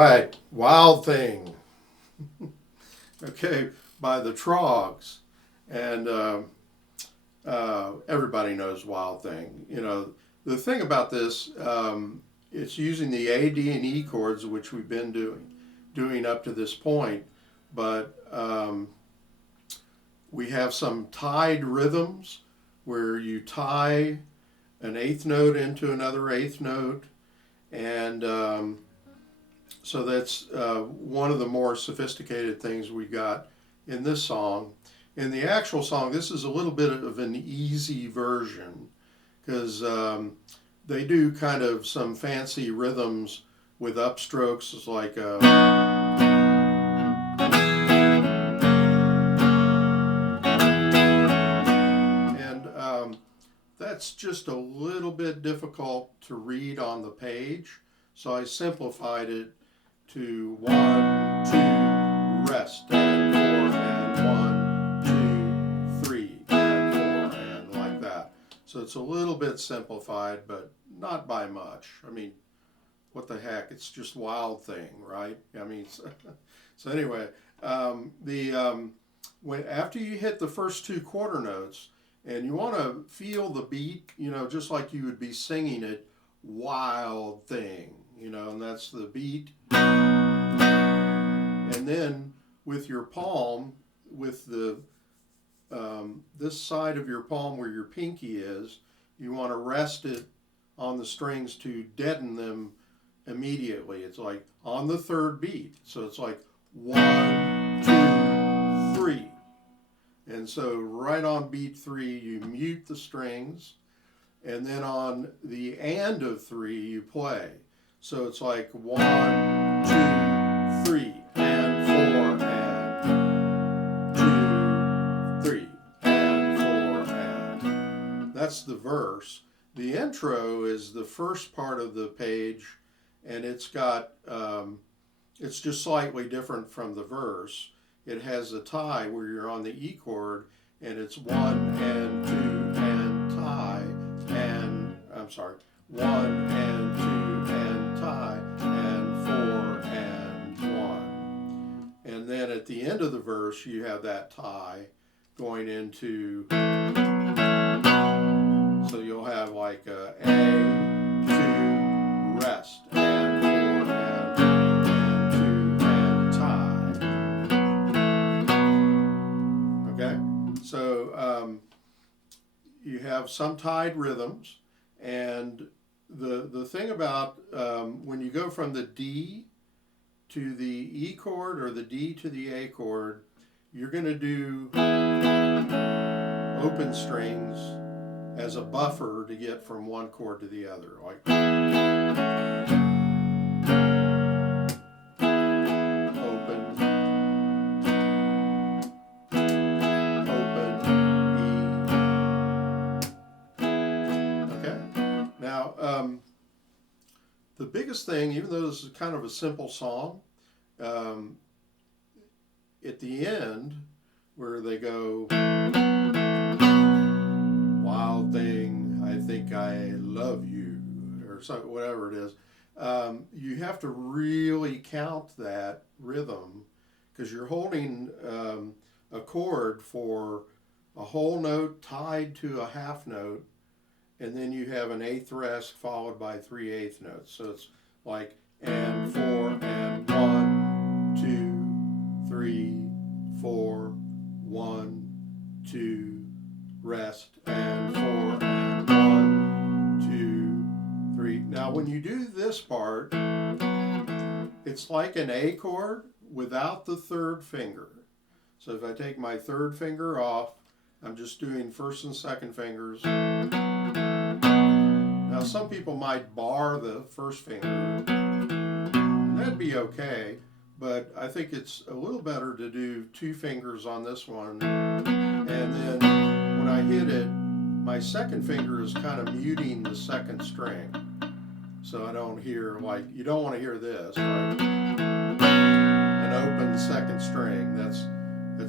right, Wild Thing. Okay, by the Trogs. And everybody knows Wild Thing. You know, the thing about this, it's using the A, D, and E chords, which we've been doing up to this point, but we have some tied rhythms where you tie an eighth note into another eighth note, and so that's one of the more sophisticated things we got in this song. In the actual song, this is a little bit of an easy version because they do kind of some fancy rhythms with upstrokes, it's like and that's just a little bit difficult to read on the page, so I simplified it to 1, 2, rest, and 4, and 1, 2, 3, and 4, and like that. So it's a little bit simplified, but not by much. I mean, what the heck? It's just Wild Thing, right? I mean, so anyway, when after you hit the first two quarter notes, and you want to feel the beat, you know, just like you would be singing it, Wild Thing, you know, and that's the beat. And then with your palm, with the this side of your palm where your pinky is, you want to rest it on the strings to deaden them immediately. It's like on the third beat. So it's like 1, 2, 3. And so right on beat 3, you mute the strings. And then on the and of 3, you play. So it's like 1, 2, 3, and 4, and 2, 3, and 4, and. That's the verse. The intro is the first part of the page, and it's got, it's just slightly different from the verse. It has a tie where you're on the E chord, and it's 1 and 2 and tie, and, I'm sorry, 1 and 2 and tie, and 4 and 1. And then at the end of the verse, you have that tie going into, so you'll have like a 2, rest, and 4 and 2 and tie. Okay, so you have some tied rhythms, and the thing about when you go from the D to the E chord or the D to the A chord, you're going to do open strings as a buffer to get from one chord to the other, like open, open, E. Okay. Now, the biggest thing, even though this is kind of a simple song, at the end, where they go, Wild Thing, I think I love you, or something, whatever it is, you have to really count that rhythm because you're holding a chord for a whole note tied to a half note, and then you have an eighth rest followed by 3/8 notes. So it's like and 4 and 1, 2, 3, 4, 1, 2, rest, and 4 and 1, 2, 3. Now when you do this part, it's like an A chord without the third finger. So if I take my third finger off, I'm just doing first and second fingers. Now some people might bar the first finger. That'd be okay, but I think it's a little better to do 2 fingers on this one, and then when I hit it, my second finger is kind of muting the second string. So I don't hear, like, you don't want to hear this, like an open second string. That's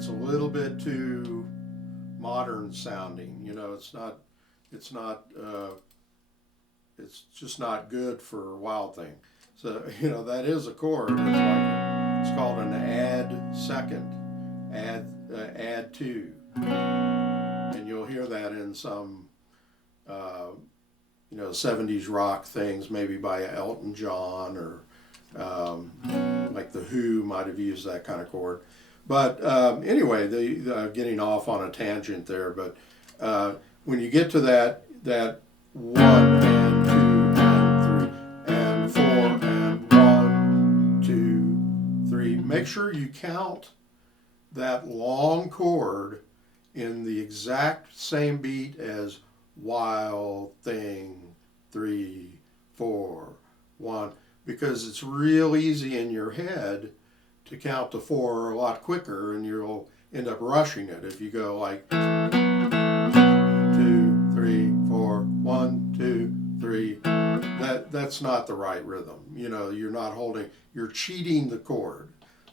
a little bit too modern sounding. You know, it's just not good for Wild Thing. So, that is a chord. It's called an add second, add two. And you'll hear that in some, 70s rock things, maybe by Elton John or like the Who might have used that kind of chord. But anyway, getting off on a tangent there. But when you get to that 1 and 2 and 3 and 4 and 1, 2, 3, make sure you count that long chord in the exact same beat as Wild Thing 3, 4, 1, because it's real easy in your head to count to 4 a lot quicker, and you'll end up rushing it if you go like 2, 3, 4, 1, 2, 3. That's not the right rhythm. You're not holding. You're cheating the chord.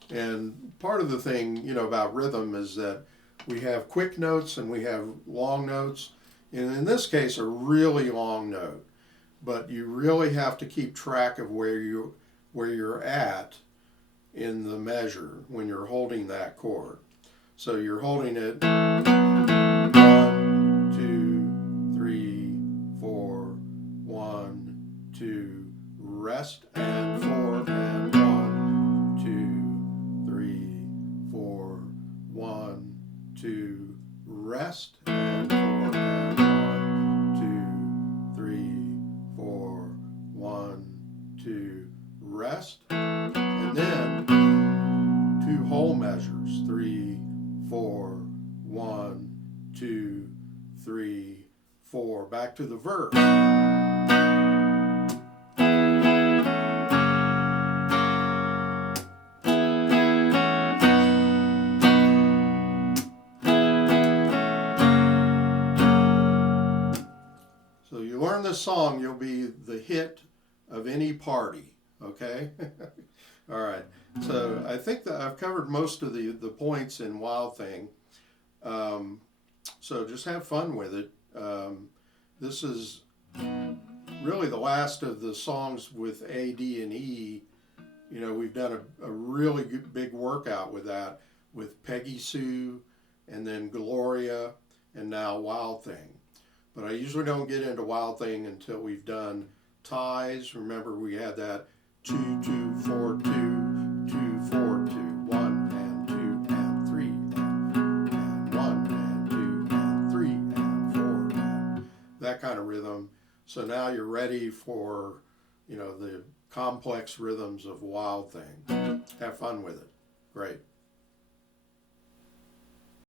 And part of the thing, about rhythm is that we have quick notes and we have long notes. And in this case, a really long note. But you really have to keep track of where you're at in the measure when you're holding that chord. So you're holding it 1, 2, 3, 4, 1, 2, rest, and 4 and 1, 2, 3, 4, 1, 2, rest, and 4 and 1, 2, 3, 4, 1, 2, rest, and then 2 whole measures, 3, 4, 1, 2, 3, 4. Back to the verse. So you learn this song, you'll be the hit of any party, okay? All right. So I think that I've covered most of the points in Wild Thing. So just have fun with it. This is really the last of the songs with A, D, and E. We've done a really good, big workout with that, with Peggy Sue, and then Gloria, and now Wild Thing. But I usually don't get into Wild Thing until we've done ties. Remember, we had that 2, 2, 4, 2, 2, 4, 2, 1 and 2 and 3 and 1 and 2 and 3 and 4 and that kind of rhythm. So now you're ready for, the complex rhythms of Wild Thing. Have fun with it. Great.